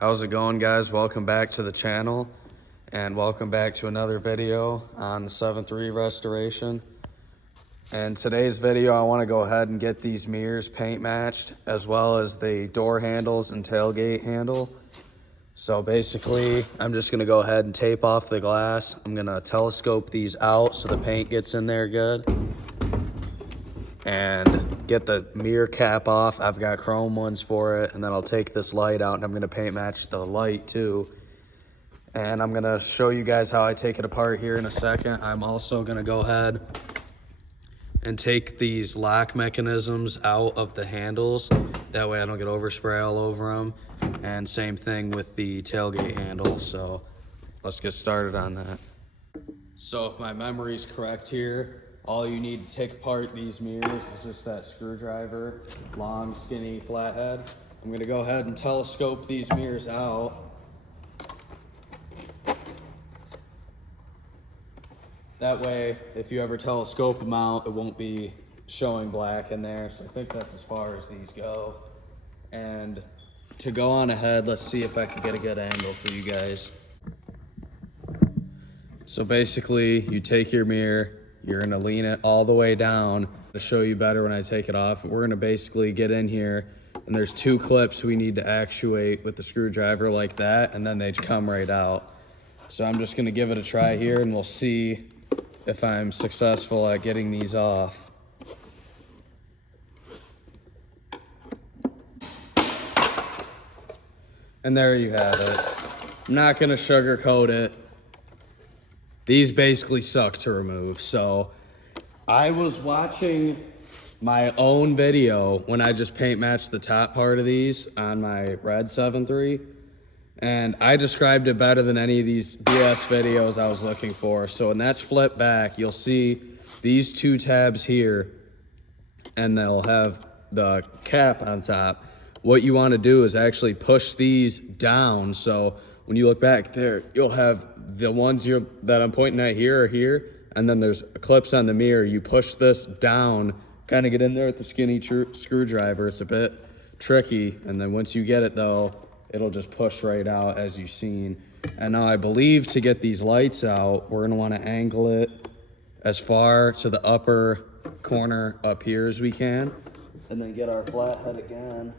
How's it going, guys? Welcome back to the channel and welcome back to another video on the 7.3 restoration. And today's video, I want to go ahead and get these mirrors paint matched, as well as the door handles and tailgate handle. So basically, I'm just going to go ahead and tape off the glass. I'm going to telescope these out so the paint gets in there good, and get the mirror cap off. I've got chrome ones for it, and then I'll take this light out and I'm gonna paint match the light too. And I'm gonna show you guys how I take it apart here in a second. I'm also gonna go ahead and take these lock mechanisms out of the handles. That way I don't get overspray all over them. And same thing with the tailgate handle. So let's get started on that. So if my memory is correct here, all you need to take apart these mirrors is just that screwdriver, long, skinny flathead. I'm gonna go ahead and telescope these mirrors out. That way, if you ever telescope them out, it won't be showing black in there. So I think that's as far as these go. And to go on ahead, let's see if I can get a good angle for you guys. So basically, you take your mirror, you're gonna lean it all the way down to show you better when I take it off. We're gonna basically get in here, and there's two clips we need to actuate with the screwdriver like that, and then they come right out. So I'm just gonna give it a try here, and we'll see if I'm successful at getting these off. And there you have it. I'm not gonna sugarcoat it. These basically suck to remove. So I was watching my own video when I just paint matched the top part of these on my red 7.3, and I described it better than any of these BS videos I was looking for. So when that's flipped back, you'll see these two tabs here, and they'll have the cap on top. What you want to do is actually push these down, so when you look back there, you'll have the ones that I'm pointing at here are here, and then there's clips on the mirror. You push this down, kind of get in there with the skinny screwdriver. It's a bit tricky, and then once you get it though, it'll just push right out as you've seen. And now I believe to get these lights out, we're gonna wanna angle it as far to the upper corner up here as we can, and then get our flathead again,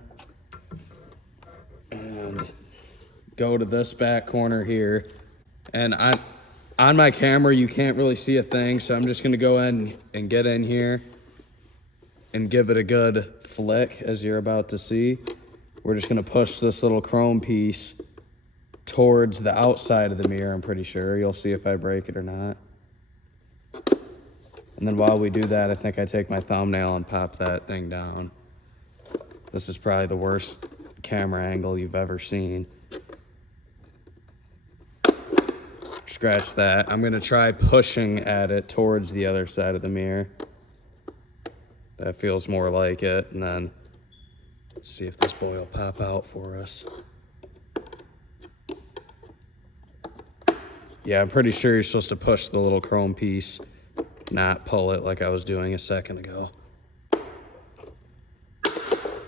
and go to this back corner here. And on my camera, you can't really see a thing, so I'm just gonna go in and get in here and give it a good flick, as you're about to see. We're just gonna push this little chrome piece towards the outside of the mirror, I'm pretty sure. You'll see if I break it or not. And then while we do that, I think I take my thumbnail and pop that thing down. This is probably the worst camera angle you've ever seen. Scratch that. I'm gonna try pushing at it towards the other side of the mirror. That feels more like it. And then let's see if this boy will pop out for us. Yeah, I'm pretty sure you're supposed to push the little chrome piece, not pull it like I was doing a second ago.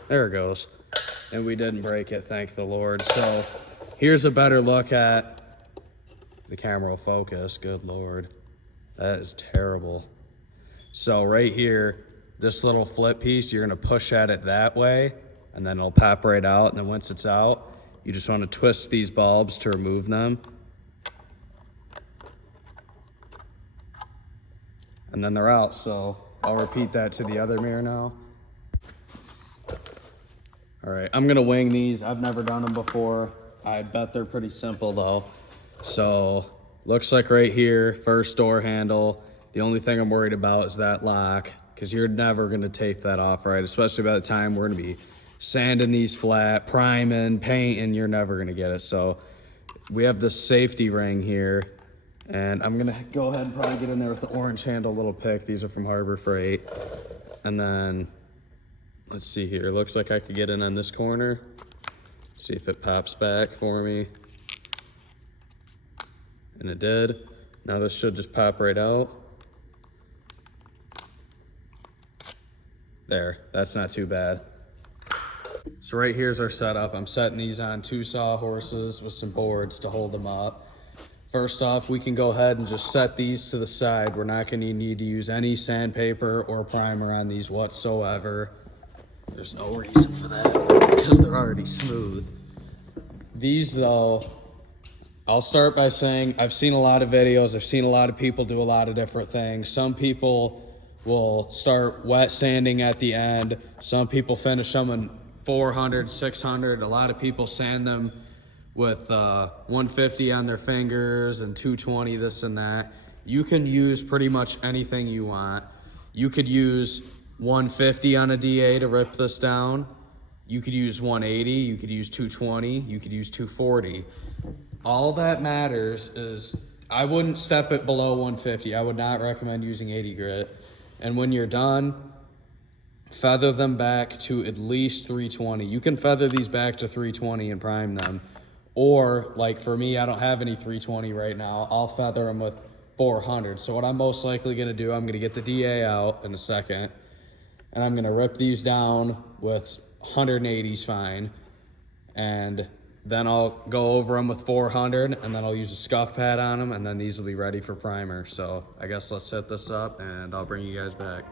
There it goes. And we didn't break it, thank the Lord. So here's a better look at the camera. Will focus. Good Lord, that is terrible. So right here, this little flip piece, you're gonna push at it that way, and then it'll pop right out. And then once it's out, you just want to twist these bulbs to remove them, and then they're out. So I'll repeat that to the other mirror now. All right, I'm gonna wing these. I've never done them before. I bet they're pretty simple though. So looks like right here, first door handle. The only thing I'm worried about is that lock, because you're never gonna tape that off right, especially by the time we're gonna be sanding these flat, priming, painting, you're never gonna get it. So we have this safety ring here, and I'm gonna go ahead and probably get in there with the orange handle little pick. These are from Harbor Freight. And then let's see here, looks like I could get in on this corner. See if it pops back for me. And it did. Now this should just pop right out. There, that's not too bad. So right here's our setup. I'm setting these on 2 sawhorses with some boards to hold them up. First off, we can go ahead and just set these to the side. We're not gonna need to use any sandpaper or primer on these whatsoever. There's no reason for that because they're already smooth. These though, I'll start by saying I've seen a lot of videos. I've seen a lot of people do a lot of different things. Some people will start wet sanding at the end. Some people finish them in 400, 600. A lot of people sand them with 150 on their fingers and 220 this and that. You can use pretty much anything you want. You could use 150 on a DA to rip this down. You could use 180, you could use 220, you could use 240. All that matters is I wouldn't step it below 150. I would not recommend using 80 grit. And when you're done, feather them back to at least 320. You can feather these back to 320 and prime them. Or, like for me, I don't have any 320 right now. I'll feather them with 400. So what I'm most likely gonna do, I'm gonna get the DA out in a second, and I'm gonna rip these down with 180s fine. And then I'll go over them with 400, and then I'll use a scuff pad on them, and then these will be ready for primer. So I guess let's set this up, and I'll bring you guys back.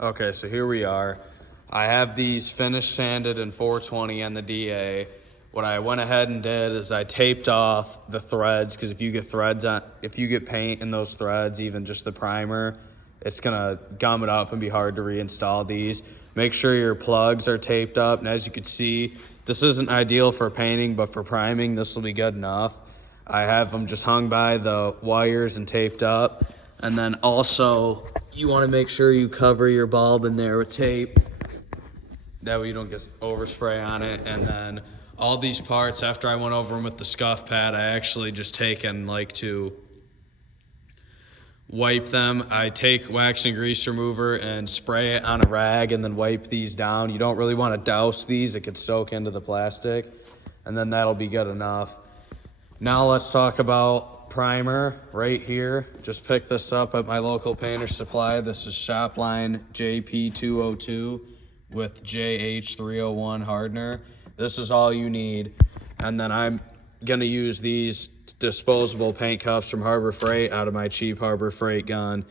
Okay, so here we are. I have these finished sanded in 420 on the DA. What I went ahead and did is I taped off the threads, because if you get paint in those threads, even just the primer, it's gonna gum it up and be hard to reinstall these. Make sure your plugs are taped up, and as you can see, this isn't ideal for painting, but for priming, this will be good enough. I have them just hung by the wires and taped up. And then also, you want to make sure you cover your bulb in there with tape. That way you don't get overspray on it. And then all these parts, after I went over them with the scuff pad, I actually just take and like to wipe them. I take wax and grease remover and spray it on a rag and then wipe these down. You don't really want to douse these. It could soak into the plastic. And then that'll be good enough. Now let's talk about primer right here. Just picked this up at my local painter supply. This is Shopline JP202 with JH301 hardener. This is all you need. And then I'm gonna use these disposable paint cups from Harbor Freight out of my cheap Harbor Freight gun.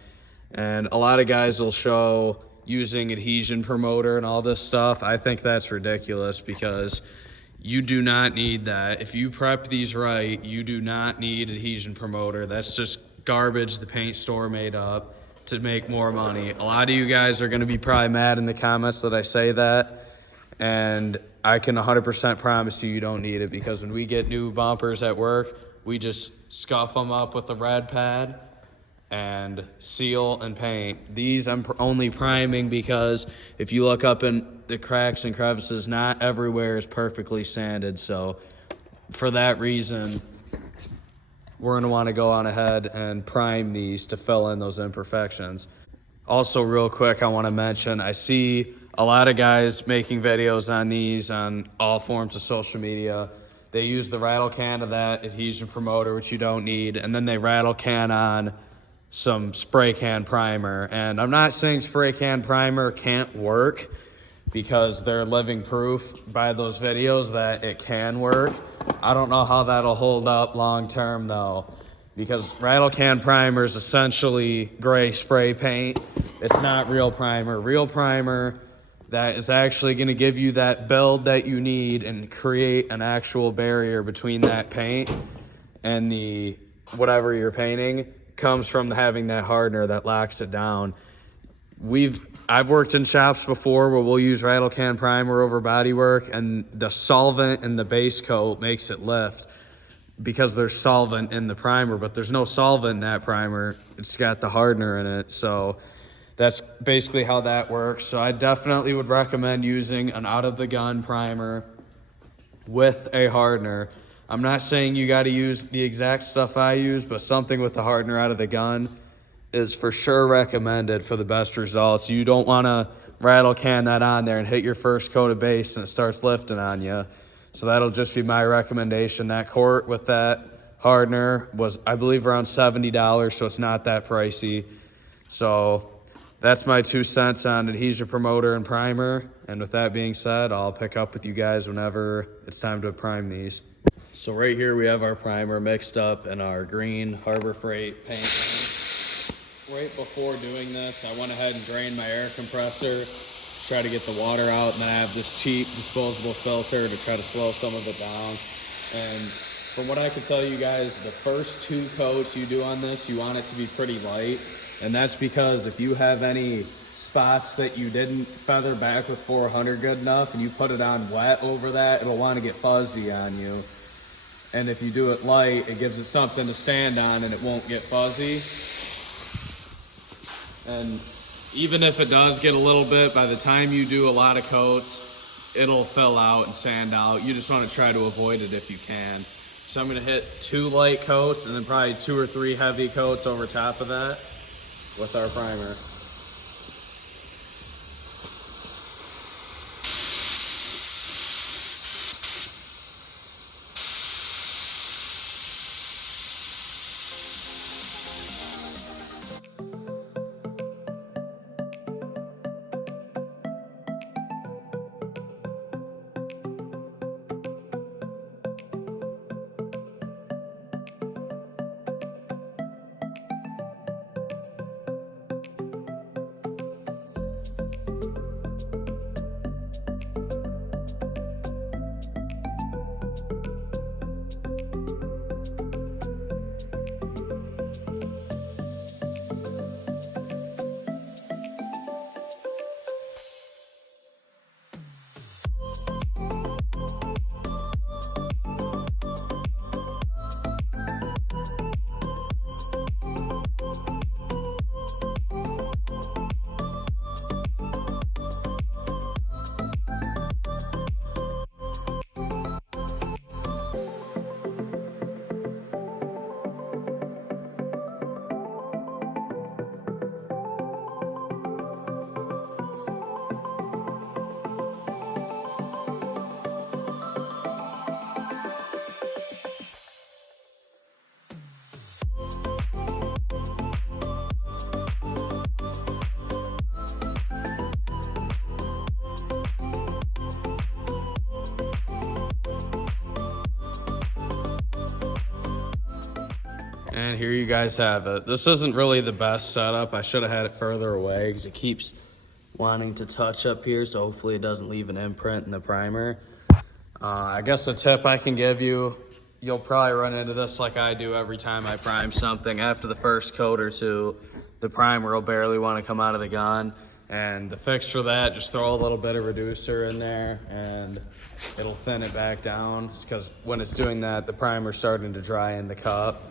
And a lot of guys will show using adhesion promoter and all this stuff. I think that's ridiculous because you do not need that. If you prep these right, you do not need adhesion promoter. That's just garbage the paint store made up to make more money. A lot of you guys are gonna be probably mad in the comments that I say that, and I can 100% promise you don't need it, because when we get new bumpers at work, we just scuff them up with the red pad and seal and paint. These I'm only priming because if you look up in the cracks and crevices, not everywhere is perfectly sanded. So for that reason, we're gonna wanna go on ahead and prime these to fill in those imperfections. Also real quick, I wanna mention, I see a lot of guys making videos on these on all forms of social media. They use the rattle can of that adhesion promoter, which you don't need, and then they rattle can on some spray can primer. And I'm not saying spray can primer can't work, because they're living proof by those videos that it can work. I don't know how that'll hold up long term though, because rattle can primer is essentially gray spray paint. It's not real primer. Real primer that is actually gonna give you that build that you need and create an actual barrier between that paint and the whatever you're painting comes from having that hardener that locks it down. I've worked in shops before where we'll use rattle can primer over bodywork, and the solvent in the base coat makes it lift because there's solvent in the primer, but there's no solvent in that primer. It's got the hardener in it. So That's basically how that works. So I definitely would recommend using an out-of-the-gun primer with a hardener. I'm not saying you got to use the exact stuff I use, but something with the hardener out of the gun is for sure recommended for the best results. You don't want to rattle can that on there and hit your first coat of base and it starts lifting on you. So that'll just be my recommendation. That quart with that hardener was, I believe, around $70, so it's not that pricey. So that's my 2 cents on adhesion promoter and primer. And with that being said, I'll pick up with you guys whenever it's time to prime these. So right here we have our primer mixed up in our green Harbor Freight paint. Right before doing this, I went ahead and drained my air compressor, try to get the water out, and then I have this cheap disposable filter to try to slow some of it down. And from what I can tell you guys, the first 2 coats you do on this, you want it to be pretty light. And that's because if you have any spots that you didn't feather back with 400 good enough and you put it on wet over that, it'll want to get fuzzy on you. And if you do it light, it gives it something to stand on and it won't get fuzzy. And even if it does get a little bit, by the time you do a lot of coats, it'll fill out and sand out. You just want to try to avoid it if you can. So I'm going to hit 2 light coats and then probably 2 or 3 heavy coats over top of that with our primer. And here you guys have it. This isn't really the best setup. I should have had it further away because it keeps wanting to touch up here, so hopefully it doesn't leave an imprint in the primer. I guess a tip I can give you, you'll probably run into this like I do every time I prime something. After the first coat or 2, the primer will barely want to come out of the gun. And the fix for that, just throw a little bit of reducer in there and it'll thin it back down. It's because when it's doing that, the primer's starting to dry in the cup.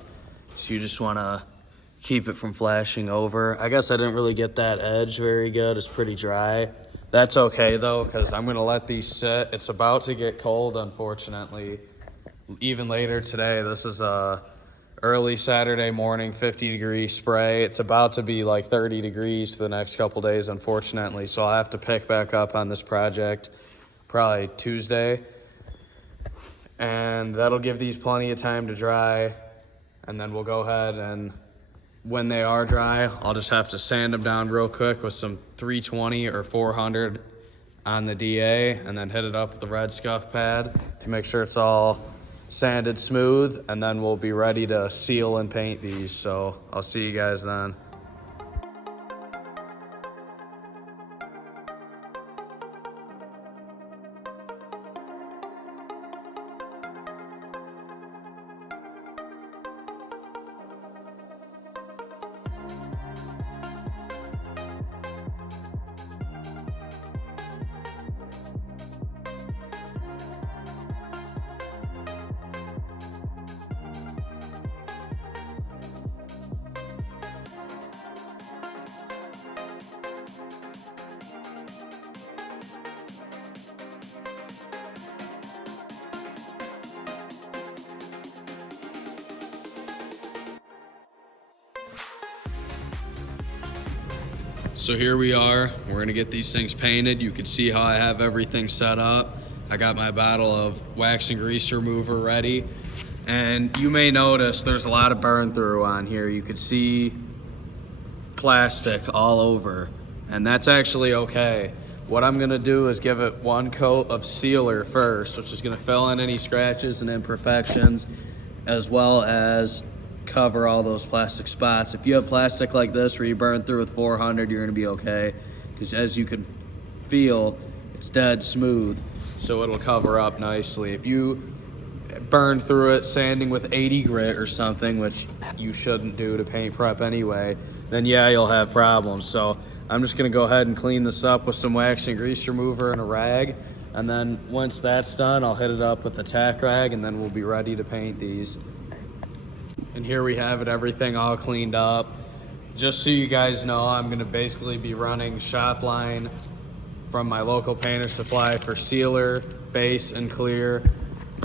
So you just want to keep it from flashing over. I guess I didn't really get that edge very good. It's pretty dry. That's okay though, because I'm going to let these sit. It's about to get cold, unfortunately. Even later today, this is a early Saturday morning, 50-degree spray. It's about to be like 30 degrees for the next couple days, unfortunately. So I'll have to pick back up on this project probably Tuesday. And that'll give these plenty of time to dry. And then we'll go ahead and when they are dry, I'll just have to sand them down real quick with some 320 or 400 on the DA and then hit it up with the red scuff pad to make sure it's all sanded smooth, and then we'll be ready to seal and paint these. So I'll see you guys then. So here we are, we're gonna get these things painted. You can see how I have everything set up. I got my bottle of wax and grease remover ready. And you may notice there's a lot of burn through on here. You can see plastic all over, and that's actually okay. What I'm gonna do is give it one coat of sealer first, which is gonna fill in any scratches and imperfections, as well as cover all those plastic spots. If you have plastic like this where you burn through with 400, you're gonna be okay, because as you can feel, it's dead smooth, so it'll cover up nicely. If you burn through it sanding with 80 grit or something, which you shouldn't do to paint prep anyway, then yeah, you'll have problems. So I'm just gonna go ahead and clean this up with some wax and grease remover and a rag, and then once that's done, I'll hit it up with the tack rag, and then we'll be ready to paint these. And here we have it, everything all cleaned up. Just so you guys know, I'm gonna basically be running Shopline from my local painter supply for sealer, base, and clear.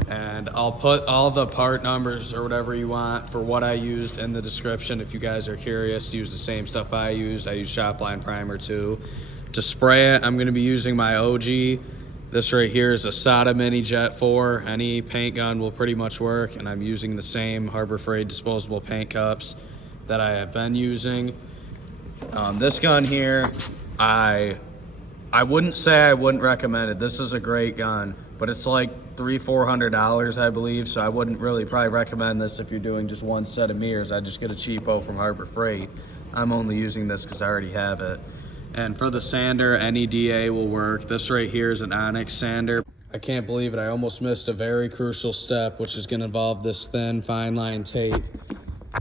And I'll put all the part numbers or whatever you want for what I used in the description if you guys are curious. Use the same stuff I used. I use Shopline primer too. To spray it, I'm gonna be using my OG. This right here is a Sata Mini Jet 4. Any paint gun will pretty much work, and I'm using the same Harbor Freight disposable paint cups that I have been using. This gun here, I wouldn't say I wouldn't recommend it. This is a great gun, but it's like $300-400, I believe, so I wouldn't really probably recommend this if you're doing just one set of mirrors. I just get a cheapo from Harbor Freight. I'm only using this because I already have it. And for the sander, any DA will work. This right here is an Onyx sander. I can't believe it, I almost missed a very crucial step, which is gonna involve this thin, fine line tape.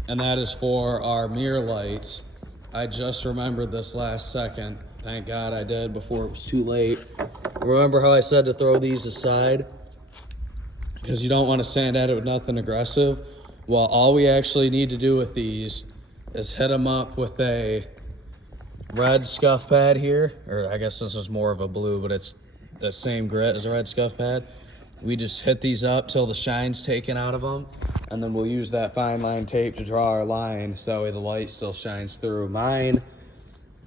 And that is for our mirror lights. I just remembered this last second. Thank God I did before it was too late. Remember how I said to throw these aside? Because you don't want to sand at it with nothing aggressive. Well, all we actually need to do with these is hit them up with a red scuff pad here, or I guess this is more of a blue, but it's the same grit as a red scuff pad. We just hit these up till the shine's taken out of them, and then we'll use that fine line tape to draw our line so that way the light still shines through. Mine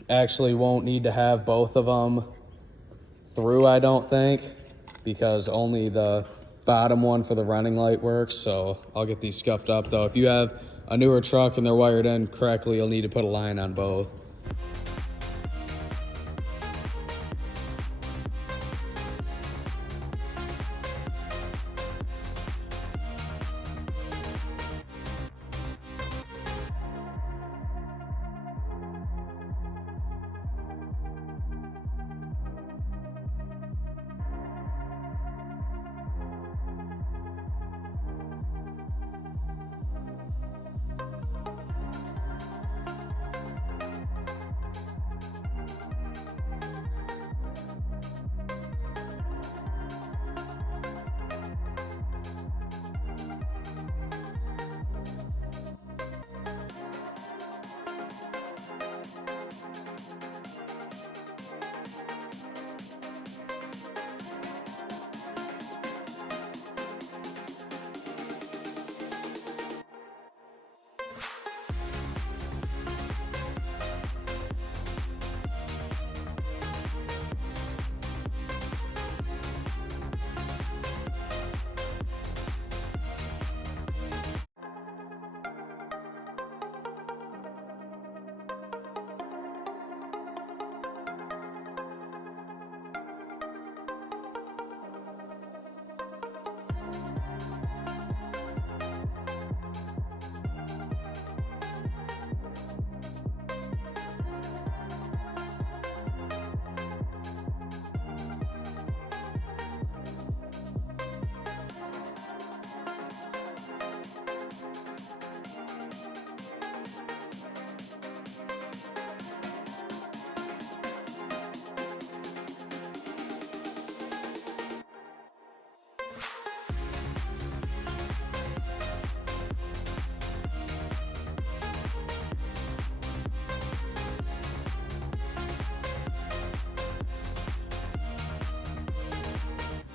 actually won't need to have both of them through, I don't think, because only the bottom one for the running light works. So I'll get these scuffed up though. If you have a newer truck and they're wired in correctly, you'll need to put a line on both.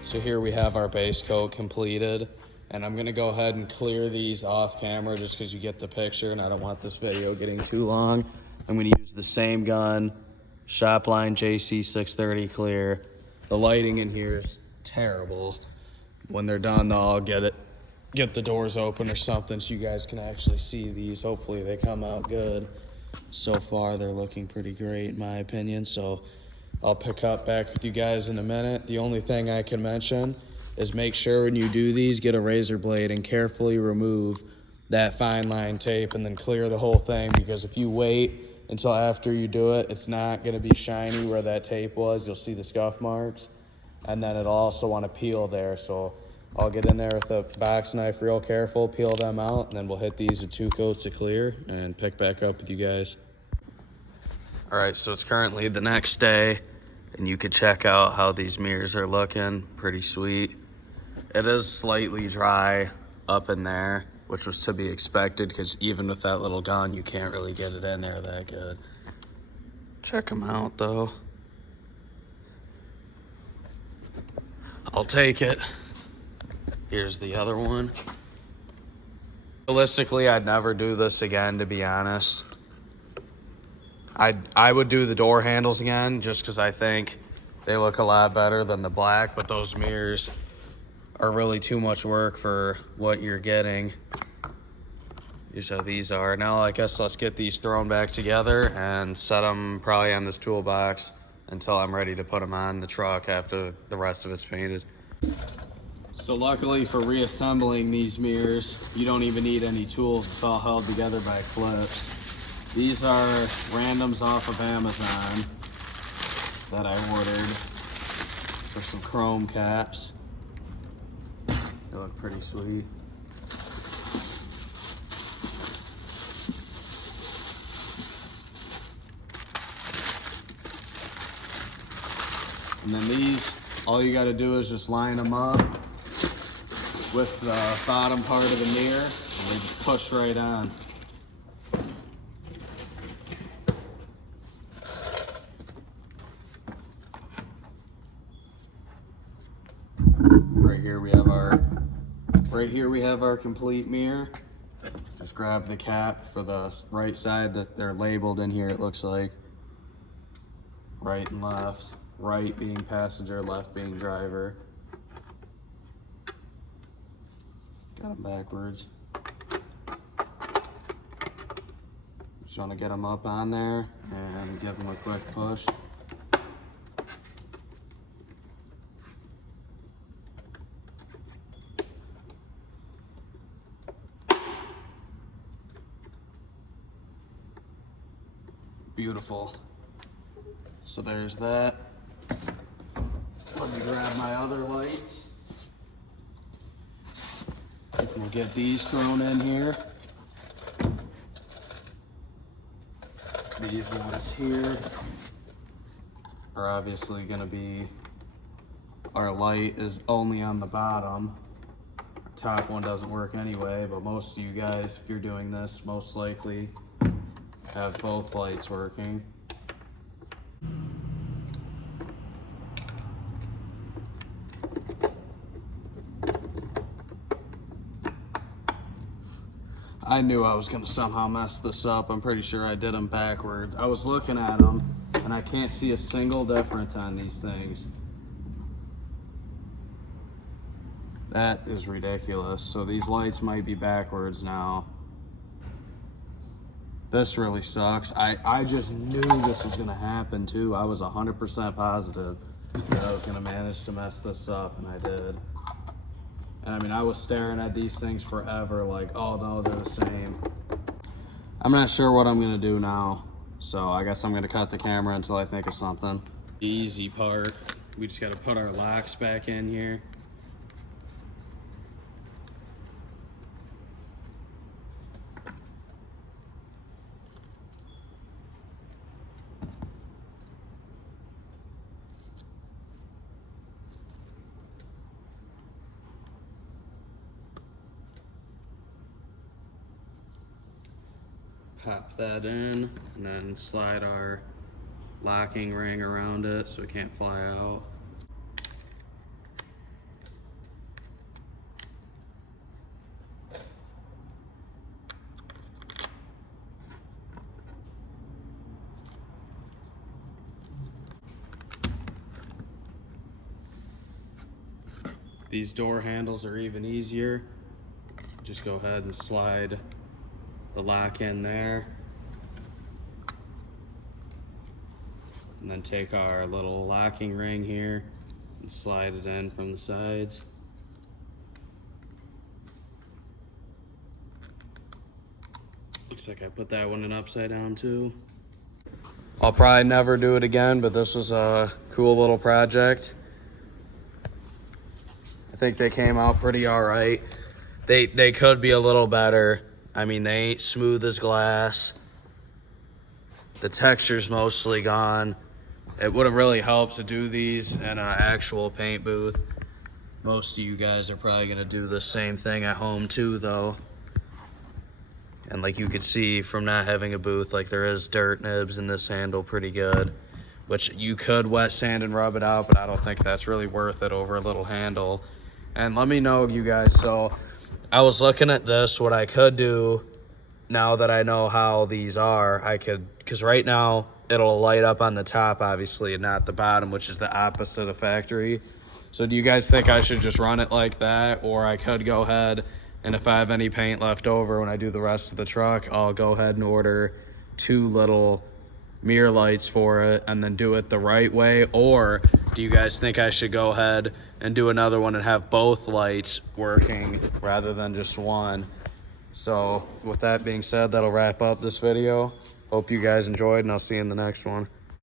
So here we have our base coat completed, and I'm gonna go ahead and clear these off camera just because you get the picture and I don't want this video getting too long. I'm gonna use the same gun Shopline JC630 clear. The lighting in here is terrible. When they're done, though, I'll get the doors open or something so you guys can actually see these. Hopefully they come out good. So far, they're looking pretty great in my opinion. So I'll pick up back with you guys in a minute. The only thing I can mention is make sure when you do these, get a razor blade and carefully remove that fine line tape and then clear the whole thing, because if you wait until after you do it, it's not gonna be shiny where that tape was. You'll see the scuff marks, and then it'll also wanna peel there. So I'll get in there with a box knife real careful, peel them out, and then we'll hit these with 2 coats of clear and pick back up with you guys. All right, so it's currently the next day, and you could check out how these mirrors are looking. Pretty sweet. It is slightly dry up in there, which was to be expected, because even with that little gun, you can't really get it in there that good. Check them out, though. I'll take it. Here's the other one. Realistically, I'd never do this again, to be honest. I would do the door handles again just because I think they look a lot better than the black, but those mirrors are really too much work for what you're getting. Here's how these are. Now I guess let's get these thrown back together and set them probably on this toolbox until I'm ready to put them on the truck after the rest of it's painted. So luckily for reassembling these mirrors, you don't even need any tools. It's all held together by clips. These are randoms off of Amazon that I ordered for some chrome caps. They look pretty sweet. And then these, all you gotta do is just line them up with the bottom part of the mirror, and they just push right on. Right here we have our complete mirror. Just grab the cap for the right side that they're labeled in here, it looks like. Right and left. Right being passenger, left being driver. Got them backwards. Just want to get them up on there and give them a quick push. Beautiful. So there's that. Let me grab my other lights. We'll get these thrown in here. These ones here are obviously going to be, our light is only on the bottom. Top one doesn't work anyway, but most of you guys, if you're doing this, most likely have both lights working. I knew I was gonna somehow mess this up. I'm pretty sure I did them backwards. I was looking at them and I can't see a single difference on these things. That is ridiculous. So these lights might be backwards now. This really sucks. I just knew this was gonna happen too. I was 100% positive that I was gonna manage to mess this up, and I did. And I mean, I was staring at these things forever like, oh no, they're the same. I'm not sure what I'm gonna do now. So I guess I'm gonna cut the camera until I think of something. The easy part, we just gotta put our locks back in here. Pop that in and then slide our locking ring around it so it can't fly out. These door handles are even easier. Just go ahead and slide the lock in there. And then take our little locking ring here and slide it in from the sides. Looks like I put that one in upside down too. I'll probably never do it again, but this was a cool little project. I think they came out pretty all right. They could be a little better. I mean, they ain't smooth as glass. The texture's mostly gone. It would have really helped to do these in an actual paint booth. Most of you guys are probably gonna do the same thing at home too, though. And like you could see from not having a booth, like there is dirt nibs in this handle pretty good, which you could wet sand and rub it out, but I don't think that's really worth it over a little handle. And let me know, you guys, so I was looking at this, what I could do now that I know how these are, I could, because right now it'll light up on the top, obviously, and not the bottom, which is the opposite of factory. So do you guys think I should just run it like that, or I could go ahead and if I have any paint left over when I do the rest of the truck, I'll go ahead and order 2 little mirror lights for it and then do it the right way? Or do you guys think I should go ahead and do another one and have both lights working rather than just one? So with that being said, that'll wrap up this video. Hope you guys enjoyed, and I'll see you in the next one.